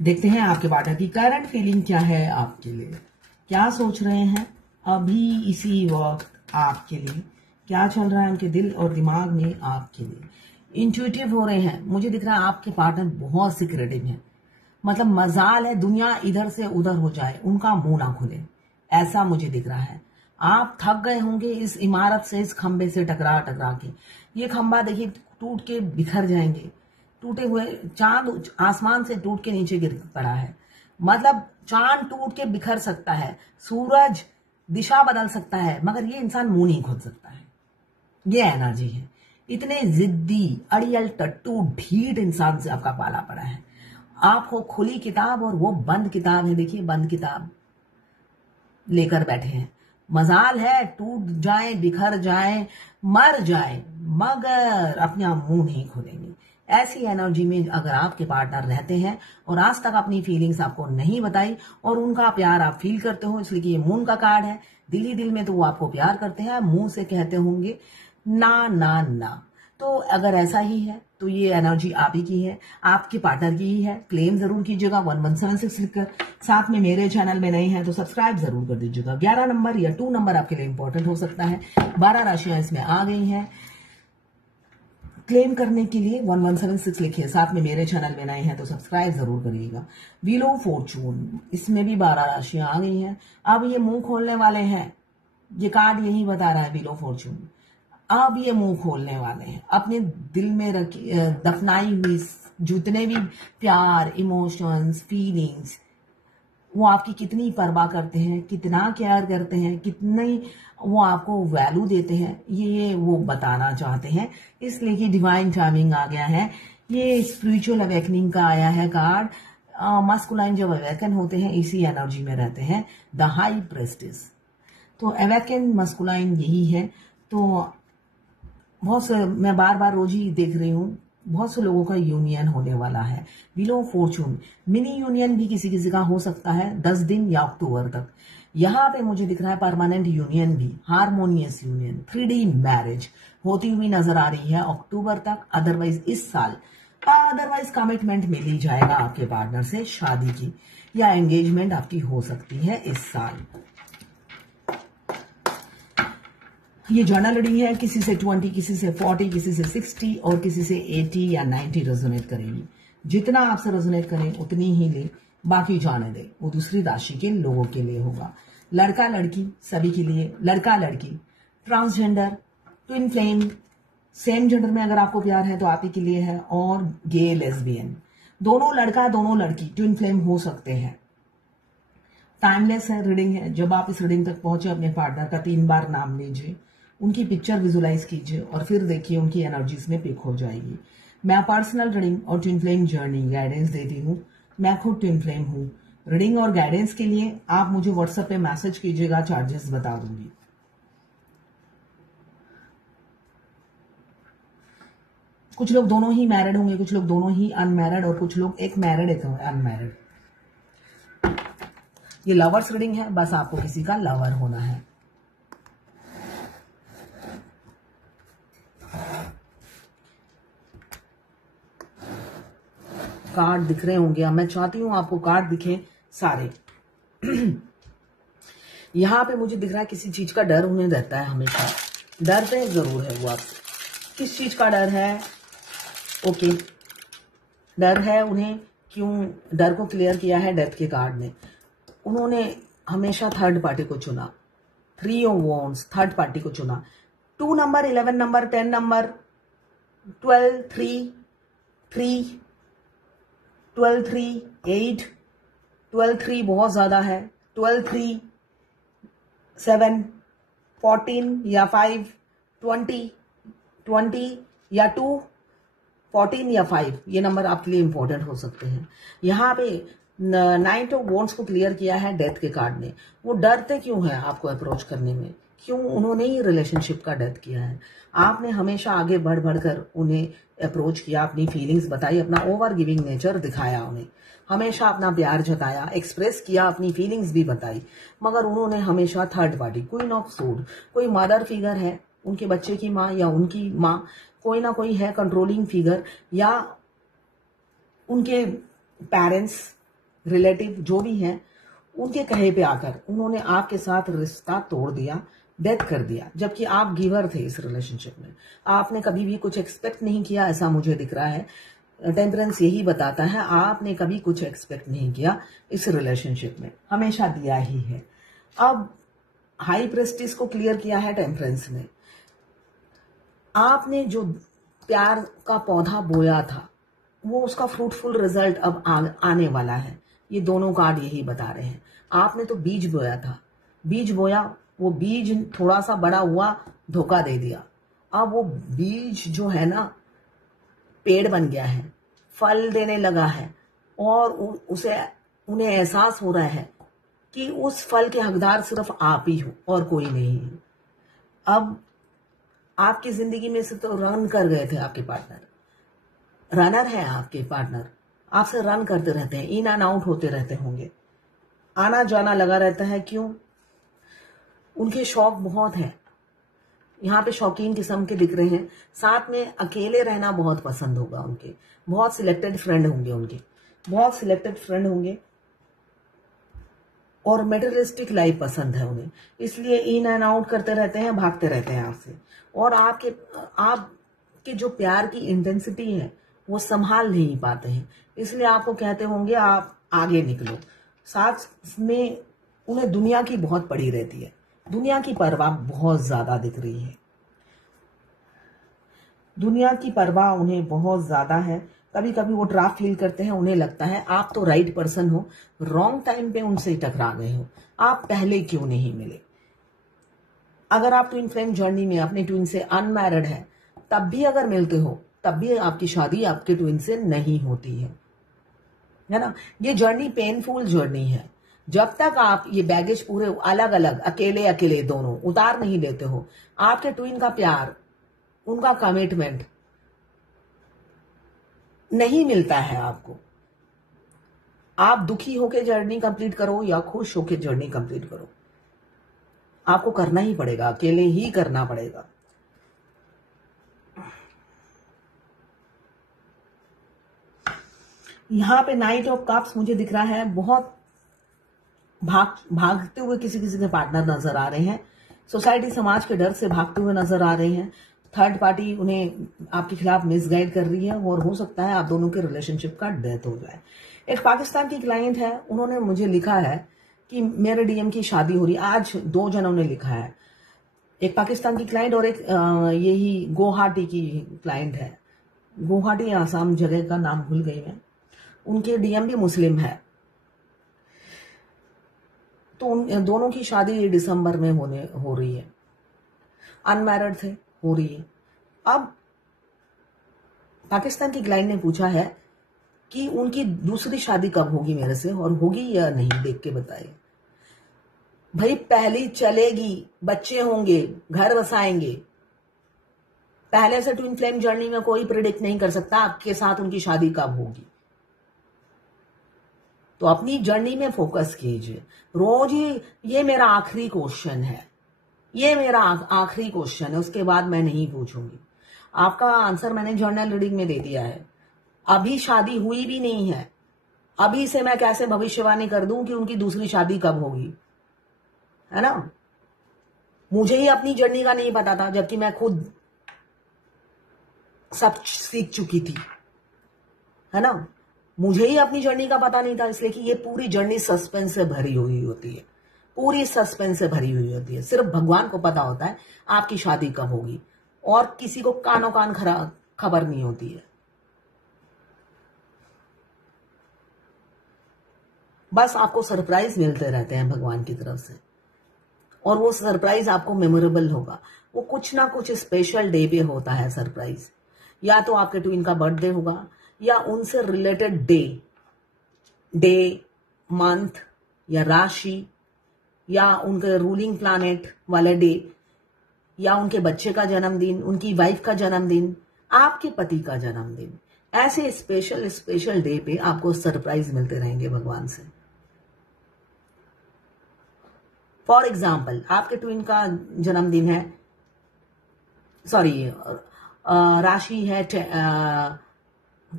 देखते हैं आपके पार्टनर की करंट फीलिंग क्या है आपके लिए, क्या सोच रहे हैं अभी इसी वक्त आपके लिए, क्या चल रहा है उनके दिल और दिमाग में आपके लिए। इंट्यूटिव हो रहे हैं, मुझे दिख रहा है आपके पार्टनर बहुत सिक्रेटिव है, मतलब मजाल है दुनिया इधर से उधर हो जाए, उनका मुंह ना खुले, ऐसा मुझे दिख रहा है। आप थक गए होंगे इस इमारत से, इस खंबे से टकरा टकरा के। ये खंबा देखिए टूट के बिखर जाएंगे, टूटे हुए चांद आसमान से टूट के नीचे गिर पड़ा है, मतलब चांद टूट के बिखर सकता है, सूरज दिशा बदल सकता है, मगर ये इंसान मुंह नहीं खोल सकता है। ये एनर्जी है। इतने जिद्दी अड़ियल टट्टू ढीठ इंसान से आपका पाला पड़ा है। आप हो खुली किताब और वो बंद किताब है, देखिए बंद किताब लेकर बैठे हैं। मजाल है टूट जाए, बिखर जाए, मर जाए, मगर अपना मुंह नहीं खोलेंगे। ऐसी एनर्जी में अगर आपके पार्टनर रहते हैं और आज तक अपनी फीलिंग्स आपको नहीं बताई और उनका प्यार आप फील करते हो, इसलिए कि ये मून का कार्ड है, दिल ही दिल में तो वो आपको प्यार करते हैं, मुंह से कहते होंगे ना ना ना। तो अगर ऐसा ही है तो ये एनर्जी आप ही की है, आपके पार्टनर की ही है। क्लेम जरूर कीजिएगा 1176 लिखकर। साथ में मेरे चैनल में नए हैं तो सब्सक्राइब जरूर कर दीजिएगा। 11 नंबर या 2 नंबर आपके लिए इंपॉर्टेंट हो सकता है। 12 राशियां इसमें आ गई हैं। क्लेम करने के लिए 1176 लिखिए। साथ में मेरे चैनल में नए हैं तो सब्सक्राइब जरूर करिएगा। व्हील ऑफ फॉर्चून, इसमें भी 12 राशियां आ गई हैं। अब ये मुंह खोलने वाले हैं, ये कार्ड यही बता रहा है व्हील ऑफ फॉर्चून। अब ये मुंह खोलने वाले हैं, अपने दिल में रखी दफनाई हुई जितने भी प्यार, इमोशंस, फीलिंग्स, वो आपकी कितनी परवाह करते हैं, कितना केयर करते हैं, कितनी वो आपको वैल्यू देते हैं, ये वो बताना चाहते हैं। इसलिए कि डिवाइन टाइमिंग आ गया है। ये स्पिरिचुअल अवेकनिंग का आया है कार्ड। मस्कुलाइन जब अवेकन होते हैं इसी एनर्जी में रहते हैं, द हाई प्रेस्टिस। तो अवेकन मस्कुलाइन यही है। तो बहुत से, मैं बार बार रोज ही देख रही हूँ, बहुत से लोगों का यूनियन होने वाला है। Wheel of Fortune, mini union भी किसी किसी का हो सकता है 10 दिन या अक्टूबर तक। यहाँ पे मुझे दिख रहा है परमानेंट यूनियन भी, हार्मोनियस यूनियन, 3D मैरिज होती हुई नजर आ रही है अक्टूबर तक, अदरवाइज इस साल। अदरवाइज कमिटमेंट मिल ही जाएगा आपके पार्टनर से, शादी की या एंगेजमेंट आपकी हो सकती है इस साल। ये जर्नल रीडिंग है, किसी से 20, किसी से 40, किसी से 60 और किसी से 80 या 90 रेजोनेट करेगी। जितना आपसे रेजोनेट करें उतनी ही ले, बाकी जाने दे, वो दूसरी राशि के लोगों के लिए होगा। लड़का लड़की सभी के लिए, लड़का लड़की, transgender, twin flame, same gender में अगर आपको प्यार है तो आप ही के लिए है, और गे लेस्बियन, दोनों लड़का दोनों लड़की ट्विन फ्लेम हो सकते हैं। टाइमलेस है रीडिंग है। जब आप इस रीडिंग तक पहुंचे अपने पार्टनर का 3 बार नाम लीजिए, उनकी पिक्चर विजुलाइज कीजिए और फिर देखिए उनकी एनर्जीज में पिक हो जाएगी। मैं पर्सनल रीडिंग और ट्विन फ्लेम जर्नी गाइडेंस देती हूँ। मैं खुद ट्विन फ्लेम हूँ। रीडिंग और गाइडेंस के लिए आप मुझे व्हाट्सएप पे मैसेज कीजिएगा, चार्जेस बता दूंगी। कुछ लोग दोनों ही मैरिड होंगे, कुछ लोग दोनों ही अनमैरिड, और कुछ लोग एक मैरिड एक अनमैरिड। ये लवर्स रीडिंग है, बस आपको किसी का लवर होना है। कार्ड दिख रहे होंगे, मैं चाहती हूं आपको कार्ड दिखे सारे। यहां पे मुझे दिख रहा है किसी चीज का डर उन्हें रहता है हमेशा, डरते जरूर है वो आपसे। किस चीज का डर है? ओके, डर है उन्हें, क्यों डर को क्लियर किया है डेथ के कार्ड ने। उन्होंने हमेशा थर्ड पार्टी को चुना, 3 ऑफ वॉन्ड्स, थर्ड पार्टी को चुना। 2 नंबर, 11 नंबर, 10 नंबर, 12, 3, 12, 3, 8, 12, 3 बहुत ज्यादा है, 12, 3, 7, 14 या 5, 20, 20 या 2, 14 या 5, ये नंबर आपके लिए इंपॉर्टेंट हो सकते हैं। यहाँ पे 9 ऑफ वॉन्ड्स को क्लियर किया है डेथ के कार्ड ने। वो डरते क्यों हैं आपको अप्रोच करने में? क्यों उन्होंने ही रिलेशनशिप का डेथ किया है? आपने हमेशा आगे बढ़ बढ़कर उन्हें अप्रोच किया, अपनी फीलिंग्स बताई, अपना ओवर गिविंग नेचर दिखाया, उन्हें हमेशा अपना प्यार जताया, एक्सप्रेस किया, अपनी फीलिंग्स भी बताई, मगर उन्होंने हमेशा third party, queen of sword, कोई मदर फिगर है, उनके बच्चे की माँ या उनकी माँ, कोई ना कोई है कंट्रोलिंग फिगर, या उनके पेरेंट्स, रिलेटिव जो भी हैं, उनके कहे पे आकर उन्होंने आपके साथ रिश्ता तोड़ दिया, डेथ कर दिया, जबकि आप गिवर थे इस रिलेशनशिप में। आपने कभी भी कुछ एक्सपेक्ट नहीं किया, ऐसा मुझे दिख रहा है। टेम्परेंस यही बताता है, आपने कभी कुछ एक्सपेक्ट नहीं किया इस रिलेशनशिप में, हमेशा दिया ही है। अब हाई प्रेस्टिस को क्लियर किया है टेम्परेंस ने। आपने जो प्यार का पौधा बोया था, वो उसका फ्रूटफुल रिजल्ट अब आने वाला है। ये दोनों कार्ड यही बता रहे हैं। आपने तो बीज बोया था, बीज बोया, वो बीज थोड़ा सा बड़ा हुआ, धोखा दे दिया। अब वो बीज जो है ना, पेड़ बन गया है, फल देने लगा है, और उन्हें एहसास हो रहा है कि उस फल के हकदार सिर्फ आप ही हो और कोई नहीं है। अब आपकी जिंदगी में से तो रन कर गए थे आपके पार्टनर, रनर है आपके पार्टनर, आपसे रन करते रहते हैं, इन एंड आउट होते रहते होंगे, आना जाना लगा रहता है। क्यों? उनके शौक बहुत हैं, यहाँ पे शौकीन किस्म के दिख रहे हैं। साथ में अकेले रहना बहुत पसंद होगा उनके, बहुत सिलेक्टेड फ्रेंड होंगे उनके, बहुत सिलेक्टेड फ्रेंड होंगे, और मेटेरियलिस्टिक लाइफ पसंद है उन्हें, इसलिए इन एंड आउट करते रहते हैं, भागते रहते हैं आपसे। और आपके जो प्यार की इंटेंसिटी है वो संभाल नहीं पाते हैं, इसलिए आपको कहते होंगे आप आगे निकलो। साथ में उन्हें दुनिया की बहुत पड़ी रहती है, दुनिया की परवाह बहुत ज्यादा दिख रही है, दुनिया की परवाह उन्हें बहुत ज्यादा है। कभी कभी वो ड्राफ्ट फील करते हैं, उन्हें लगता है आप तो राइट पर्सन हो, रॉन्ग टाइम पे उनसे टकरा गए हो, आप पहले क्यों नहीं मिले। अगर आप ट्विन फ्लेम जर्नी में अपने ट्विन से अनमैरिड है, तब भी अगर मिलते हो, तब भी आपकी शादी आपके ट्विन से नहीं होती है ना। ये जर्नी पेनफुल जर्नी है। जब तक आप ये बैगेज पूरे अलग अलग, अकेले अकेले दोनों उतार नहीं लेते हो, आपके ट्विन का प्यार, उनका कमिटमेंट नहीं मिलता है आपको। आप दुखी होके जर्नी कंप्लीट करो या खुश होके जर्नी कंप्लीट करो, आपको करना ही पड़ेगा, अकेले ही करना पड़ेगा। यहां पे नाइट ऑफ कप्स मुझे दिख रहा है, बहुत भागते हुए किसी किसी के पार्टनर नजर आ रहे हैं, सोसाइटी समाज के डर से भागते हुए नजर आ रहे हैं। थर्ड पार्टी उन्हें आपके खिलाफ मिसगाइड कर रही है, और हो सकता है आप दोनों के रिलेशनशिप का डेथ हो जाए। एक पाकिस्तान की क्लाइंट है, उन्होंने मुझे लिखा है कि मेरे डीएम की शादी हो रही है। आज 2 जनों ने लिखा है, एक पाकिस्तान की क्लाइंट और एक यही गुवाहाटी की क्लाइंट है। गुवाहाटी आसाम जगह का नाम भूल गई मैं। उनके डीएम भी मुस्लिम है, तो उन दोनों की शादी दिसंबर में हो रही है। अनमैरिड थे, हो रही है। अब पाकिस्तान की क्लाइंट ने पूछा है कि उनकी दूसरी शादी कब होगी मेरे से, और होगी या नहीं, देख के बताइए भाई। पहली चलेगी, बच्चे होंगे, घर बसाएंगे। पहले से ट्विन फ्लेम जर्नी में कोई प्रिडिक्ट नहीं कर सकता आपके साथ उनकी शादी कब होगी। तो अपनी जर्नी में फोकस कीजिए रोज ही। ये मेरा आखिरी क्वेश्चन है, ये मेरा आखिरी क्वेश्चन है, उसके बाद मैं नहीं पूछूंगी। आपका आंसर मैंने जर्नल रीडिंग में दे दिया है। अभी शादी हुई भी नहीं है, अभी से मैं कैसे भविष्यवाणी कर दूं कि उनकी दूसरी शादी कब होगी, है ना। मुझे ही अपनी जर्नी का नहीं पता था, जबकि मैं खुद सब सीख चुकी थी, है ना। मुझे ही अपनी जर्नी का पता नहीं था, इसलिए कि ये पूरी जर्नी सस्पेंस से भरी हुई होती है, पूरी सस्पेंस से भरी हुई होती है। सिर्फ भगवान को पता होता है आपकी शादी कब होगी, और किसी को कानो कान खबर नहीं होती है। बस आपको सरप्राइज मिलते रहते हैं भगवान की तरफ से, और वो सरप्राइज आपको मेमोरेबल होगा। वो कुछ ना कुछ स्पेशल डे पे होता है सरप्राइज, या तो आपके ट्विन का बर्थडे होगा, या उनसे रिलेटेड डे, मंथ या राशि, या उनके रूलिंग प्लैनेट वाले डे, या उनके बच्चे का जन्मदिन, उनकी वाइफ का जन्मदिन, आपके पति का जन्मदिन। ऐसे स्पेशल डे पे आपको सरप्राइज मिलते रहेंगे भगवान से। फॉर एग्जाम्पल, आपके ट्विन का जन्मदिन है, सॉरी राशि है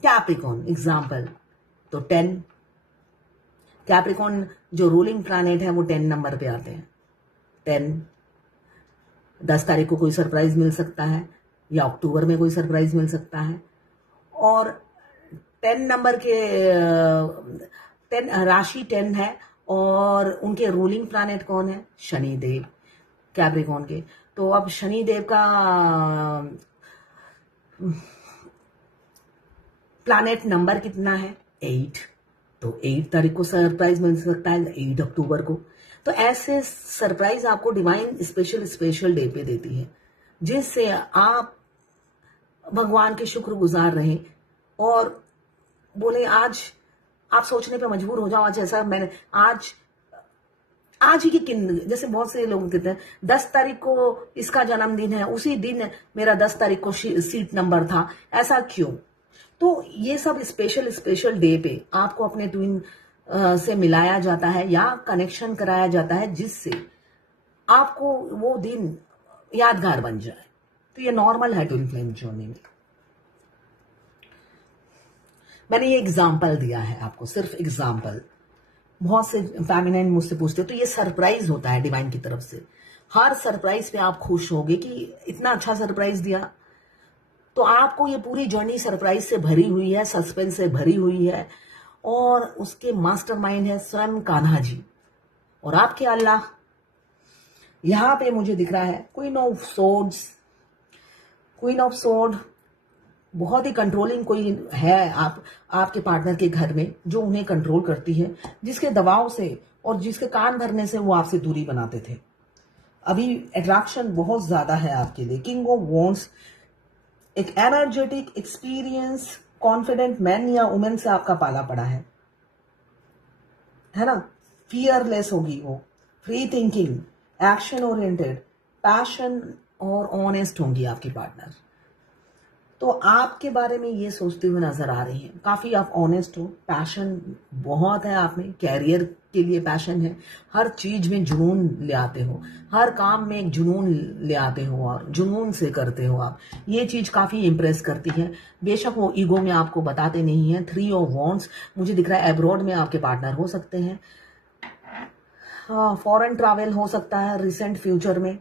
कैप्रिकॉर्न एग्जाम्पल, तो 10, कैप्रिकॉर्न जो रूलिंग प्लैनेट है वो 10 नंबर पे आते हैं। 10 तारीख को कोई सरप्राइज मिल सकता है या अक्टूबर में कोई सरप्राइज मिल सकता है। और 10 नंबर के 10 राशि 10 है और उनके रूलिंग प्लैनेट कौन है? शनिदेव, कैप्रिकॉर्न के। तो अब शनिदेव का प्लैनेट नंबर कितना है? 8। तो 8 तारीख को सरप्राइज मिल सकता है, 8 अक्टूबर को। तो ऐसे सरप्राइज आपको डिवाइन स्पेशल डे पे देती है, जिससे आप भगवान के शुक्रगुजार रहें और बोले आज आप सोचने पे मजबूर हो जाओ, आज ऐसा मैंने आज ही की किन, जैसे बहुत से लोग कहते हैं 10 तारीख को इसका जन्मदिन है, उसी दिन मेरा 10 तारीख को सीट नंबर था, ऐसा क्यों? तो ये सब स्पेशल डे पे आपको अपने ट्विन से मिलाया जाता है या कनेक्शन कराया जाता है, जिससे आपको वो दिन यादगार बन जाए। तो ये नॉर्मल है ट्विन फ्लेम जर्नी में। मैंने ये एग्जाम्पल दिया है आपको, सिर्फ एग्जाम्पल। बहुत से फेमिनाइन मुझसे पूछते हो, तो ये सरप्राइज होता है डिवाइन की तरफ से। हर सरप्राइज पे आप खुश होगे कि इतना अच्छा सरप्राइज दिया। तो आपको ये पूरी जर्नी सरप्राइज से भरी हुई है, सस्पेंस से भरी हुई है, और उसके मास्टरमाइंड है स्वयं कान्हा जी और आपके अल्लाह। यहां पे मुझे दिख रहा है क्वीन ऑफ सोर्ड बहुत ही कंट्रोलिंग कोई है आपके पार्टनर के घर में, जो उन्हें कंट्रोल करती है, जिसके दबाव से और जिसके कान भरने से वो आपसे दूरी बनाते थे। अभी अट्रैक्शन बहुत ज्यादा है आपके लिए। किंग ऑफ वॉन्ड्स एक एनर्जेटिक, एक्सपीरियंस, कॉन्फिडेंट मैन या वुमेन से आपका पाला पड़ा है ना। फियरलेस होगी वो, free thinking, action oriented, passion और ऑनेस्ट होंगी आपकी पार्टनर। तो आपके बारे में ये सोचते हुए नजर आ रही हैं, काफी आप ऑनेस्ट हो, पैशन बहुत है आप में, कैरियर के लिए पैशन है, हर चीज में जुनून ले आते हो, हर काम में एक जुनून ले आते हो और जुनून से करते हो आप। ये चीज काफी इंप्रेस करती है। बेशक वो ईगो में आपको बताते नहीं है। 3 ऑफ वॉन्ड्स मुझे दिख रहा है, एब्रॉड में आपके पार्टनर हो सकते हैं, हाँ, फॉरेन ट्रैवल हो सकता है रिसेंट फ्यूचर में,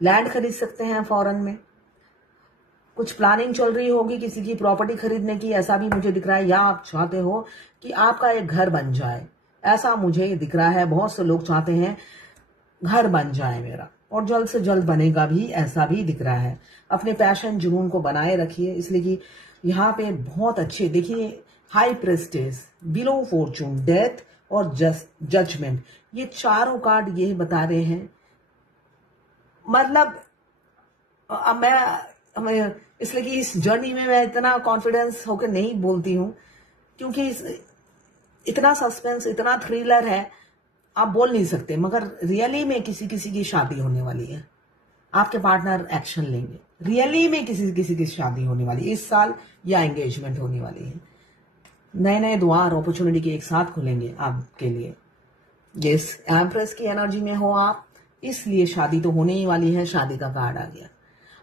लैंड खरीद सकते हैं फॉरेन में, कुछ प्लानिंग चल रही होगी किसी की प्रॉपर्टी खरीदने की, ऐसा भी मुझे दिख रहा है, या आप चाहते हो कि आपका एक घर बन जाए, ऐसा मुझे दिख रहा है। बहुत से लोग चाहते हैं घर बन जाए मेरा, और जल्द से जल्द बनेगा भी, ऐसा भी दिख रहा है। अपने पैशन जुनून को बनाए रखिए, इसलिए कि यहाँ पे बहुत अच्छे देखिए, high prestige, below Fortune, death और जजमेंट, ये चारों कार्ड ये बता रहे हैं। मतलब अब मैं इसलिए कि इस जर्नी में मैं इतना कॉन्फिडेंस होकर नहीं बोलती हूँ, क्योंकि इतना सस्पेंस, इतना थ्रिलर है, आप बोल नहीं सकते। मगर रियली में किसी की शादी होने वाली है, आपके पार्टनर एक्शन लेंगे। रियली में किसी की शादी होने वाली इस साल, या एंगेजमेंट होने वाली है। नए द्वार, अपॉर्चुनिटी के एक साथ खुलेंगे आपके लिए। यस, एम्प्रेस की एनर्जी में हो आप, इसलिए शादी तो होने ही वाली है। शादी का कार्ड आ गया।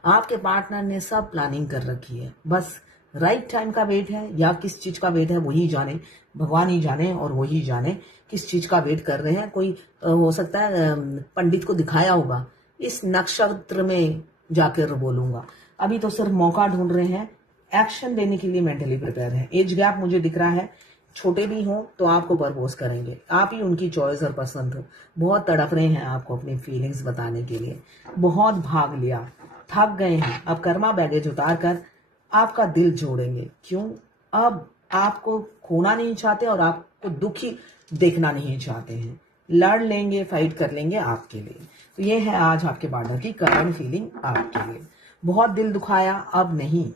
आपके पार्टनर ने सब प्लानिंग कर रखी है, बस राइट टाइम का वेट है, या किस चीज का वेट है वही जाने, भगवान ही जाने और वही जाने किस चीज का वेट कर रहे हैं। कोई हो सकता है पंडित को दिखाया होगा, इस नक्षत्र में जाकर बोलूंगा। अभी तो सिर्फ मौका ढूंढ रहे हैं, एक्शन लेने के लिए मेंटली प्रिपेयर है। एज गैप मुझे दिख रहा है, छोटे भी हो तो आपको प्रपोज करेंगे, आप ही उनकी चॉइस और पसंद हो। बहुत तड़प रहे हैं आपको अपनी फीलिंग्स बताने के लिए, बहुत भाग लिया, थक गए हैं। अब कर्मा बैगेज उतार कर आपका दिल जोड़ेंगे। क्यों? अब आपको खोना नहीं चाहते और आपको दुखी देखना नहीं चाहते हैं। लड़ लेंगे, फाइट कर लेंगे आपके लिए। तो ये है आज आपके पार्टनर की करंट फीलिंग आपके लिए। बहुत दिल दुखाया, अब नहीं।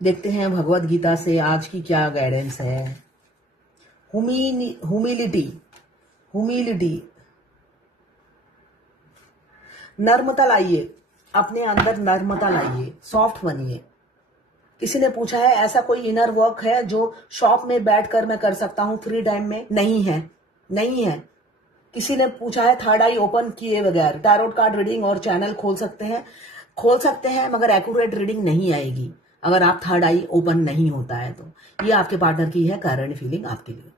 देखते हैं भगवत गीता से आज की क्या गाइडेंस है। ह्यूमिलिटी, नर्मता लाइए, अपने अंदर नर्मता लाइए, सॉफ्ट बनिए। किसी ने पूछा है ऐसा कोई इनर वर्क है जो शॉप में बैठकर मैं कर सकता हूं फ्री टाइम में? नहीं है। किसी ने पूछा है थर्ड आई ओपन किए बगैर टैरोट कार्ड रीडिंग और चैनल खोल सकते हैं, मगर एक्यूरेट रीडिंग नहीं आएगी। अगर आप थर्ड आई ओपन नहीं होता है तो ये आपके पार्टनर की है करंट फीलिंग आपके लिए।